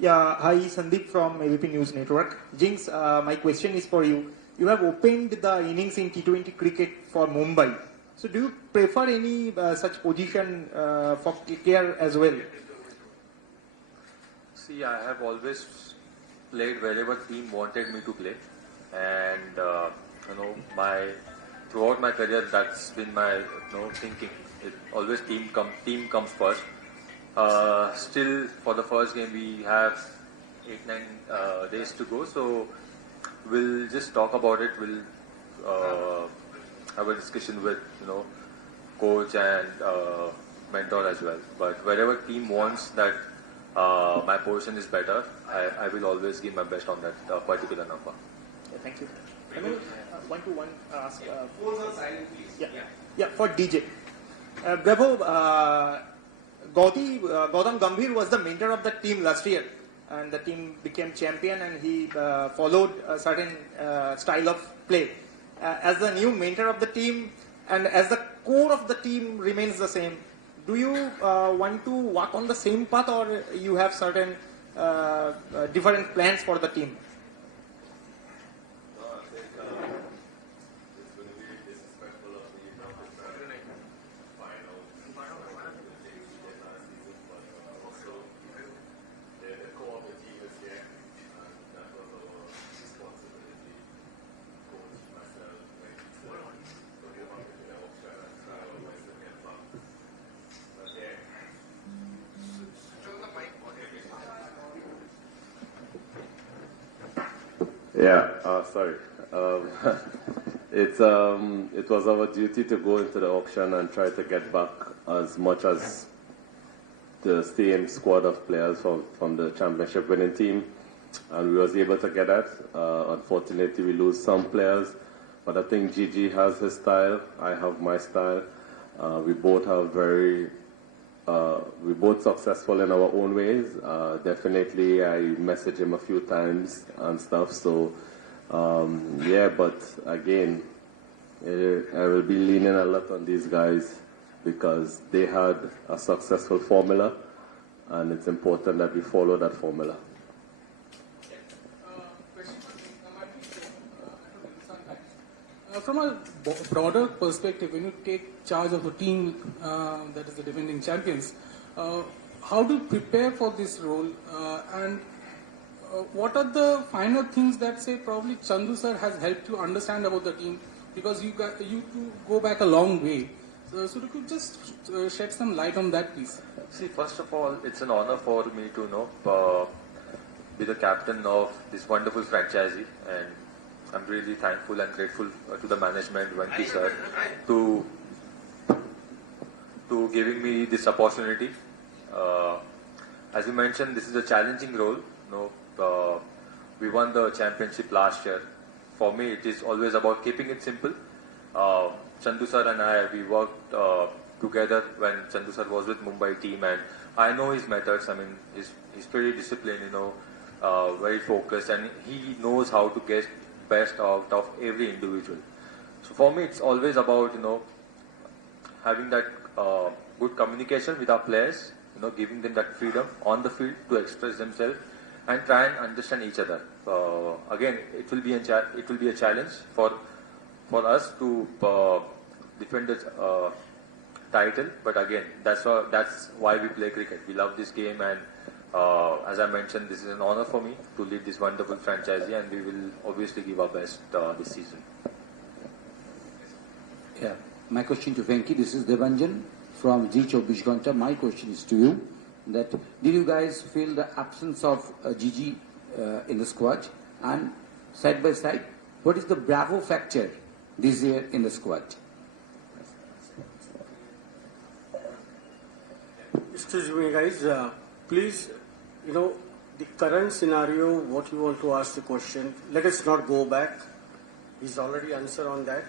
Yeah, hi, Sandeep from ABP News Network. Jinx, my question is for you. You have opened the innings in T20 cricket for Mumbai. So do you prefer any such position for KKR as well? See, I have always played wherever team wanted me to play, and throughout my career, that's been my thinking. It always team comes first. Still, for the first game, we have 8-9 days to go, so we'll just talk about it. We'll have a discussion with coach and mentor as well. But wherever team wants that my position is better, I will always give my best on that particular number. Yeah, thank you. One-to-one ask. Phones on silent, please. Yeah, for DJ. Bravo, Gautam Gambhir was the mentor of the team last year, and the team became champion, and he followed a certain style of play. As the new mentor of the team, and as the core of the team remains the same, do you want to walk on the same path, or you have certain different plans for the team? Yeah, sorry. It was our duty to go into the auction and try to get back as much as the same squad of players from the championship winning team, and we was able to get that. Unfortunately, we lose some players, but I think Gigi has his style. I have my style. We both successful in our own ways. Definitely, I messaged him a few times and stuff. So, but again, I will be leaning a lot on these guys because they had a successful formula, and it's important that we follow that formula. From a broader perspective, when you take charge of a team that is the defending champions, how do you prepare for this role? And what are the finer things that, say, probably Chandu sir has helped you understand about the team? Because you two go back a long way. So you could just shed some light on that, please. See, first of all, it's an honor for me to be the captain of this wonderful franchisee, and I'm really thankful and grateful to the management, Venki sir, to giving me this opportunity. As you mentioned, this is a challenging role. We won the championship last year. For me, it is always about keeping it simple. Chandu sir and I, we worked together when Chandu sir was with Mumbai team, and I know his methods. I mean, he's pretty disciplined, very focused, and he knows how to get best out of every individual. So for me, it's always about having that good communication with our players, giving them that freedom on the field to express themselves and try and understand each other. Again, it will be a challenge for us to defend the title, but again, that's why we play cricket. We love this game, and as I mentioned, this is an honor for me to lead this wonderful franchise, and we will obviously give our best this season. Yeah, my question to Venki, this is Devanjan from Zee 24 Ghanta. My question is to you, that did you guys feel the absence of Gigi in the squad? And side by side, what is the bravo factor this year in the squad? Excuse me, guys. Please, the current scenario, what you want to ask the question, let us not go back. He's already answered on that.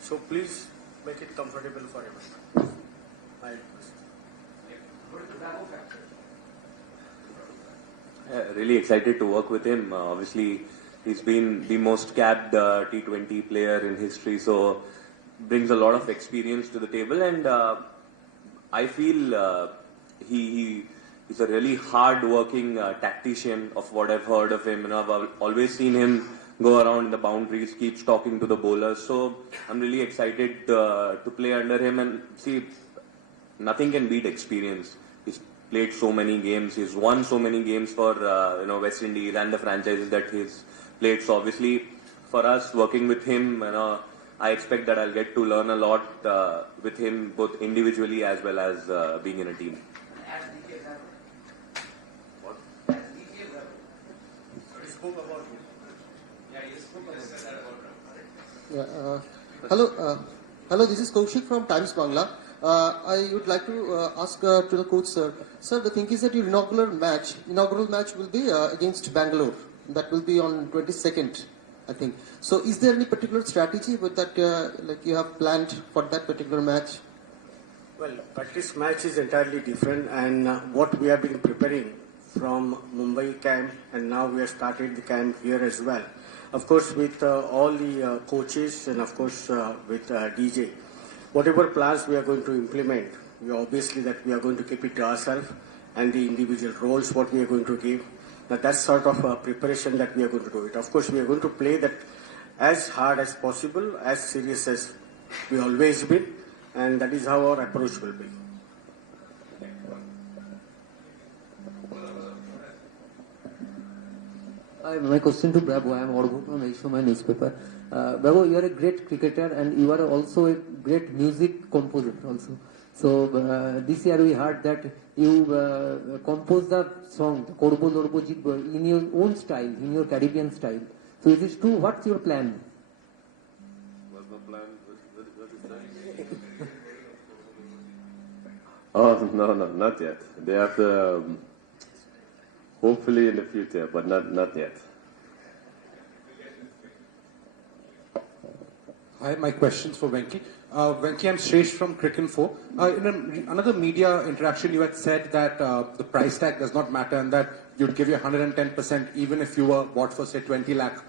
So please make it comfortable for everyone. I request. What is the bravo factor? Really excited to work with him. Obviously, he's been the most capped T20 player in history, so brings a lot of experience to the table, and I feel he He's a really hard-working tactician of what I've heard of him. I've always seen him go around the boundaries, keeps talking to the bowlers. So I'm really excited to play under him and see. Nothing can beat experience. He's played so many games. He's won so many games for West Indies and the franchises that he's played. So obviously, for us working with him, I expect that I'll get to learn a lot with him, both individually as well as being in a team. Hello, this is Kaushik from Times Bangla. I would like to ask to the coach, sir. Sir, the thing is that your inaugural match will be against Bangalore. That will be on 22nd, I think. So, is there any particular strategy with that, like you have planned for that particular match? Well, practice match is entirely different, and what we have been preparing from Mumbai camp, and now we have started the camp here as well. Of course, with all the coaches, and of course with DJ. Whatever plans we are going to implement, we obviously that we are going to keep it to ourselves and the individual roles what we are going to give. Now that's sort of a preparation that we are going to do it. Of course, we are going to play that as hard as possible, as serious as we always been, and that is how our approach will be. My question to Bravo, I am Orgo from Aishoma newspaper. Bravo, you are a great cricketer and you are also a great music composer also. So this year we heard that you composed the song Korbo Lorbo Jitbo in your own style, in your Caribbean style. So is this true? What's your plan? What's the plan? What is that? Oh, no, not yet. They have to, hopefully in the future, but not yet. Hi, my question's for Venki. Venki, I'm Shresh from CricketNext. In another media interaction, you had said that the price tag does not matter and that you'd give you 110% even if you were bought for, say, 20 lakh.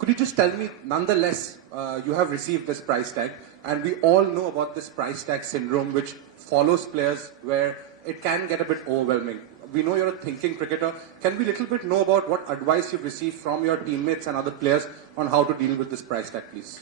Could you just tell me, nonetheless, you have received this price tag, and we all know about this price tag syndrome which follows players where it can get a bit overwhelming. We know you're a thinking cricketer. Can we a little bit know about what advice you've received from your teammates and other players on how to deal with this price tag, please?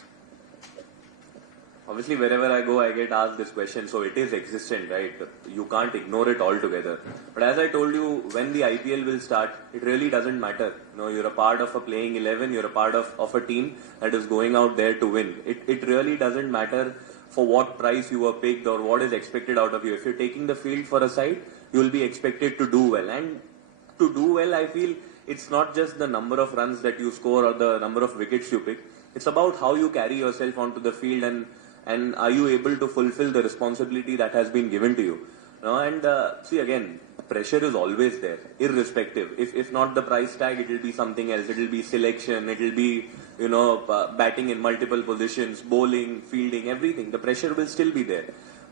Obviously, wherever I go, I get asked this question, so it is existent, right? You can't ignore it altogether. But as I told you, when the IPL will start, it really doesn't matter. You're a part of a playing 11, you're a part of a team that is going out there to win. It really doesn't matter for what price you were picked or what is expected out of you. If you're taking the field for a side, you will be expected to do well. And to do well, I feel it's not just the number of runs that you score or the number of wickets you pick. It's about how you carry yourself onto the field and are you able to fulfill the responsibility that has been given to you. And see, again, pressure is always there, irrespective. If not the price tag, it will be something else. It will be selection, it will be, batting in multiple positions, bowling, fielding, everything. The pressure will still be there.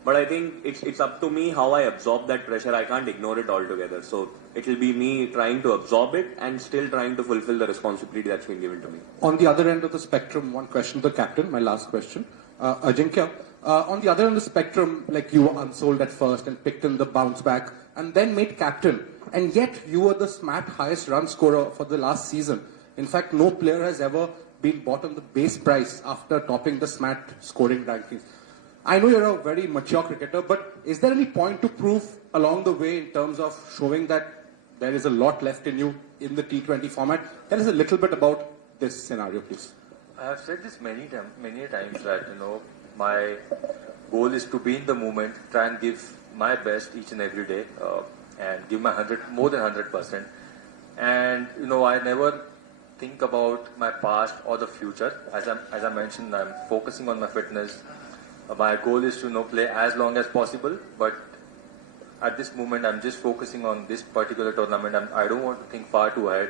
But I think it's up to me how I absorb that pressure. I can't ignore it altogether. So it will be me trying to absorb it and still trying to fulfill the responsibility that's been given to me. On the other end of the spectrum, one question to the captain, my last question. Ajinkya, on the other end of the spectrum, like you were unsold at first and picked in the bounce back and then made captain, and yet you were the SMAT highest run scorer for the last season. In fact, no player has ever been bought on the base price after topping the SMAT scoring rankings. I know you're a very mature cricketer, but is there any point to prove along the way in terms of showing that there is a lot left in you in the T20 format? Tell us a little bit about this scenario, please. I have said this many times that my goal is to be in the moment, try and give my best each and every day, and give my more than 100%. And I never think about my past or the future. As I mentioned, I'm focusing on my fitness. My goal is to play as long as possible, but at this moment I'm just focusing on this particular tournament. I don't want to think far too ahead.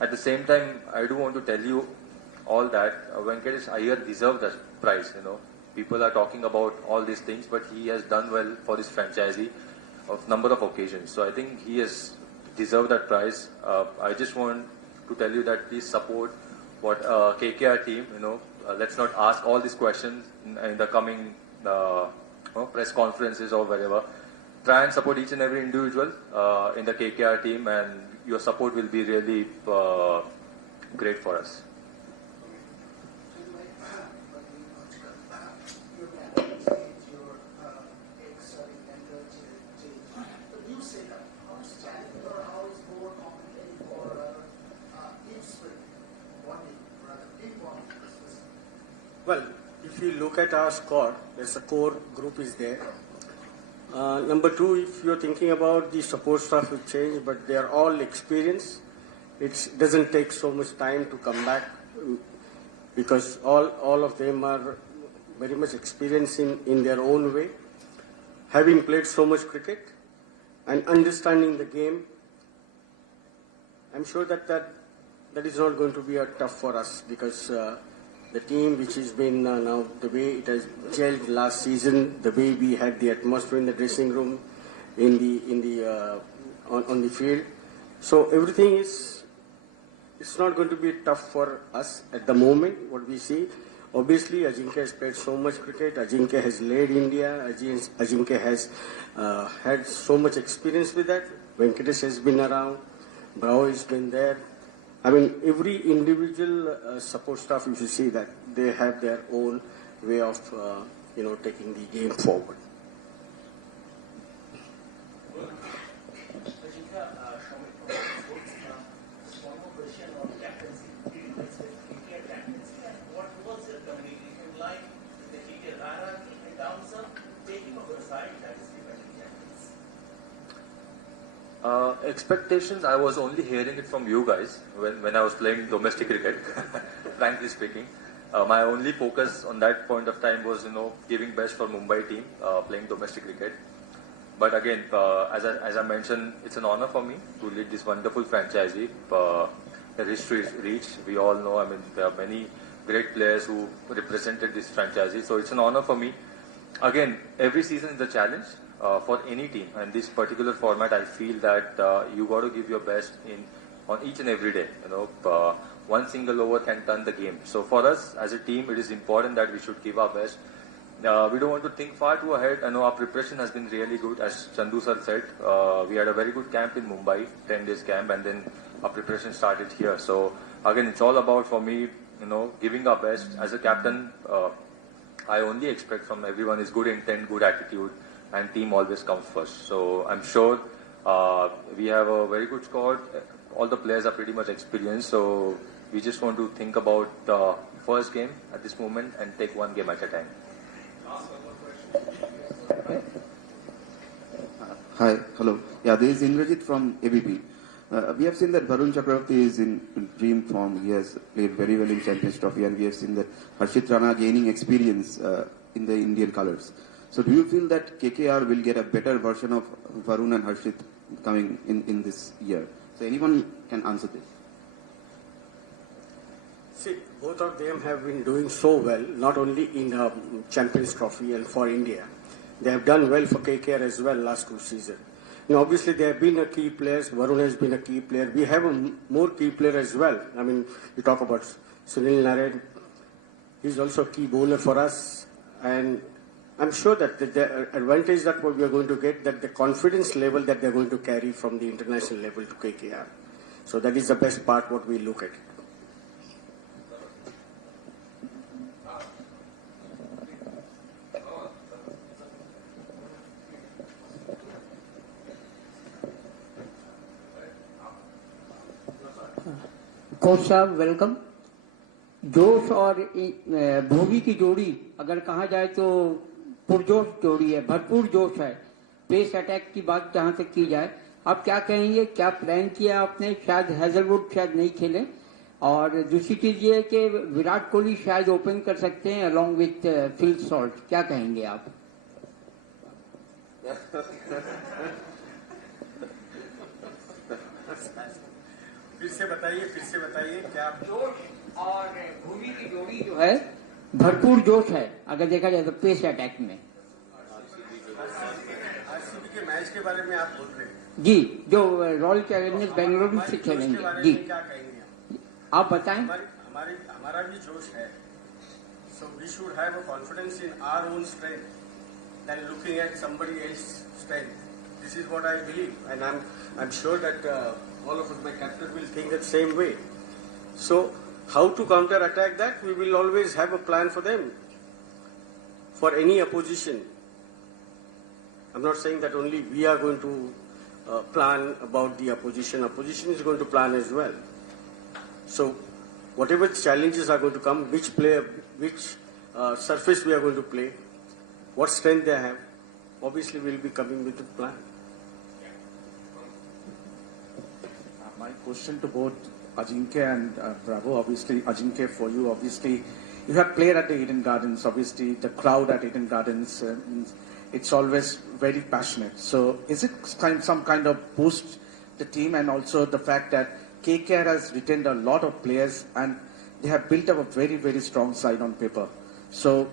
At the same time, I do want to tell you all that Venkatesh Iyer deserved that prize. People are talking about all these things, but he has done well for this franchisee of number of occasions. So I think he has deserved that prize. I just want to tell you that please support what KKR team. Let's not ask all these questions in the coming press conferences or wherever. try and support each and every individual in the KKR team, and your support will be really great for us. Well, if you look at our squad, there's a core group is there. Number two, if you're thinking about the support staff will change, but they are all experienced. It doesn't take so much time to come back because all of them are very much experienced in their own way. Having played so much cricket and understanding the game, I'm sure that is not going to be tough for us because the team which has been now the way it has gelled last season, the way we had the atmosphere in the dressing room, on the field, so everything is, it's not going to be tough for us at the moment. What we see, obviously, Ajinkya has played so much cricket. Ajinkya has led India. Ajinkya has had so much experience with that. Venkatesh has been around. Bravo has been there. I mean, every individual support staff, you should see that they have their own way of, taking the game forward. Ajinkya, one more question on captaincy. Did you expect KKR captaincy and what was your communication like with the KKR hierarchy in terms of taking over the side that is defending captains? Expectations, I was only hearing it from you guys when I was playing domestic cricket, frankly speaking. My only focus on that point of time was, giving best for Mumbai team, playing domestic cricket. But again, as I mentioned, it's an honor for me to lead this wonderful franchisee. The history is rich. We all know, there are many great players who represented this franchisee. So it's an honor for me. Again, every season is a challenge for any team. And this particular format, I feel that you got to give your best on each and every day. One single over can turn the game. So for us as a team, it is important that we should give our best. We don't want to think far too ahead. I know our preparation has been really good. As Chandu sir said, we had a very good camp in Mumbai, 10 days camp, and then our preparation started here. So again, it's all about, for me, giving our best. As a captain, I only expect from everyone is good intent, good attitude, and team always comes first. So I'm sure we have a very good squad. All the players are pretty much experienced. So we just want to think about the first game at this moment and take one game at a time. Hi, hello. Yeah, this is Indrajit from ABP. We have seen that Varun Chakravarti is in dream form. He has played very well in Champions Trophy, and we have seen that Harshit Rana gaining experience in the Indian colours. So do you feel that KKR will get a better version of Varun and Harshit coming in this year? So anyone can answer this. See, both of them have been doing so well, not only in Champions Trophy and for India. They have done well for KKR as well last 2 seasons. Obviously, they have been a key players. Varun has been a key player. We have a more key player as well. You talk about Sunil Narine. He's also a key bowler for us. And I'm sure that the advantage that we are going to get, that the confidence level that they're going to carry from the international level to KKR. So that is the best part what we look at. Coach साहब welcome. जोश और भूमि की जोड़ी अगर कहा जाए तो पुरजोश जोड़ी है, भरपूर जोश है। पेस अटैक की बात जहां तक की जाए, आप क्या कहेंगे, क्या प्लान किया आपने? शायद हैजलवुड शायद नहीं खेले, और दूसरी चीज ये कि विराट कोहली शायद ओपन कर सकते हैं अलॉन्ग विथ फिल सॉल्ट, क्या कहेंगे आप? फिर से बताइए क्या? जोश और भूमि की जोड़ी जो है भरपूर जोश है अगर देखा जाए तो पेस अटैक में। आरसीबी के मैच के बारे में आप बोल रहे हैं जी, जो रॉयल चैलेंजर्स बेंगलुरु से खेलेंगे जी, क्या कहेंगे आप बताएं। हमारा भी जोश है। So we should have a confidence in our own strength than looking at somebody else's strength. This is what I believe, and I'm sure that all of us, my captain, will think the same way. So, how to counter attack that? We will always have a plan for them, for any opposition. I'm not saying that only we are going to plan about the opposition. Opposition is going to plan as well. So, whatever challenges are going to come, which surface we are going to play, what strength they have, obviously we'll be coming with a plan. My question to both Ajinkya and Bravo, obviously, Ajinkya, for you, obviously, you have played at the Eden Gardens, obviously, the crowd at Eden Gardens, it's always very passionate. So is it some kind of boost the team, and also the fact that KKR has retained a lot of players and they have built up a very, very strong side on paper. So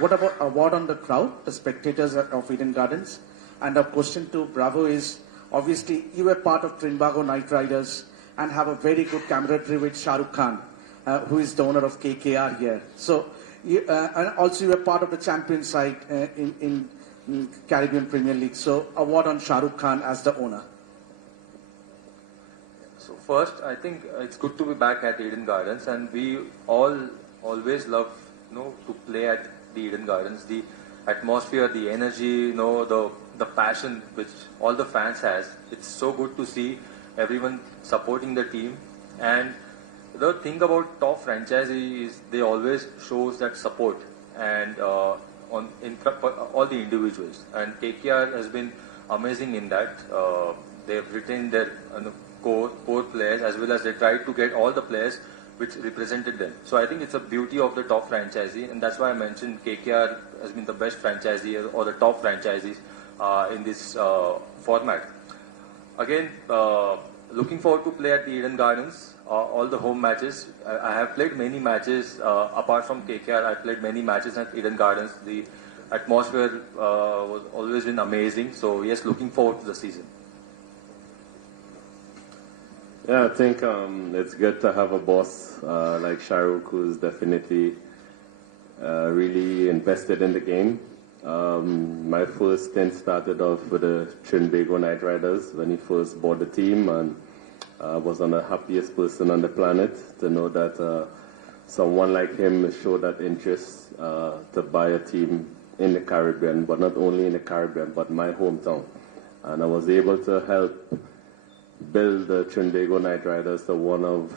what about a word on the crowd, the spectators of Eden Gardens? And a question to Bravo is, obviously, you were part of Kolkata Knight Riders and have a very good camaraderie with Shah Rukh Khan, who is the owner of KKR here. So, and also you were part of the champion side in Caribbean Premier League. So, a word on Shah Rukh Khan as the owner. So first, I think it's good to be back at Eden Gardens, and we all always love, to play at the Eden Gardens. The atmosphere, the energy, the passion which all the fans has. It's so good to see everyone supporting the team. And the thing about top franchisees is they always shows that support and all the individuals. And KKR has been amazing in that. They've retained their core players, as well as they tried to get all the players which represented them. So I think it's a beauty of the top franchisee, and that's why I mentioned KKR has been the best franchisee or the top franchisees in this format. Again, looking forward to play at the Eden Gardens, all the home matches. I have played many matches apart from KKR. I played many matches at Eden Gardens. The atmosphere was always been amazing. So yes, looking forward to the season. Yeah, I think it's good to have a boss like Shahrukh, who's definitely really invested in the game. My first stint started off with the Trinbago Knight Riders when he first bought the team, and I was on the happiest person on the planet to know that someone like him showed that interest to buy a team in the Caribbean, but not only in the Caribbean, but my hometown. And I was able to help build the Trinbago Knight Riders to one of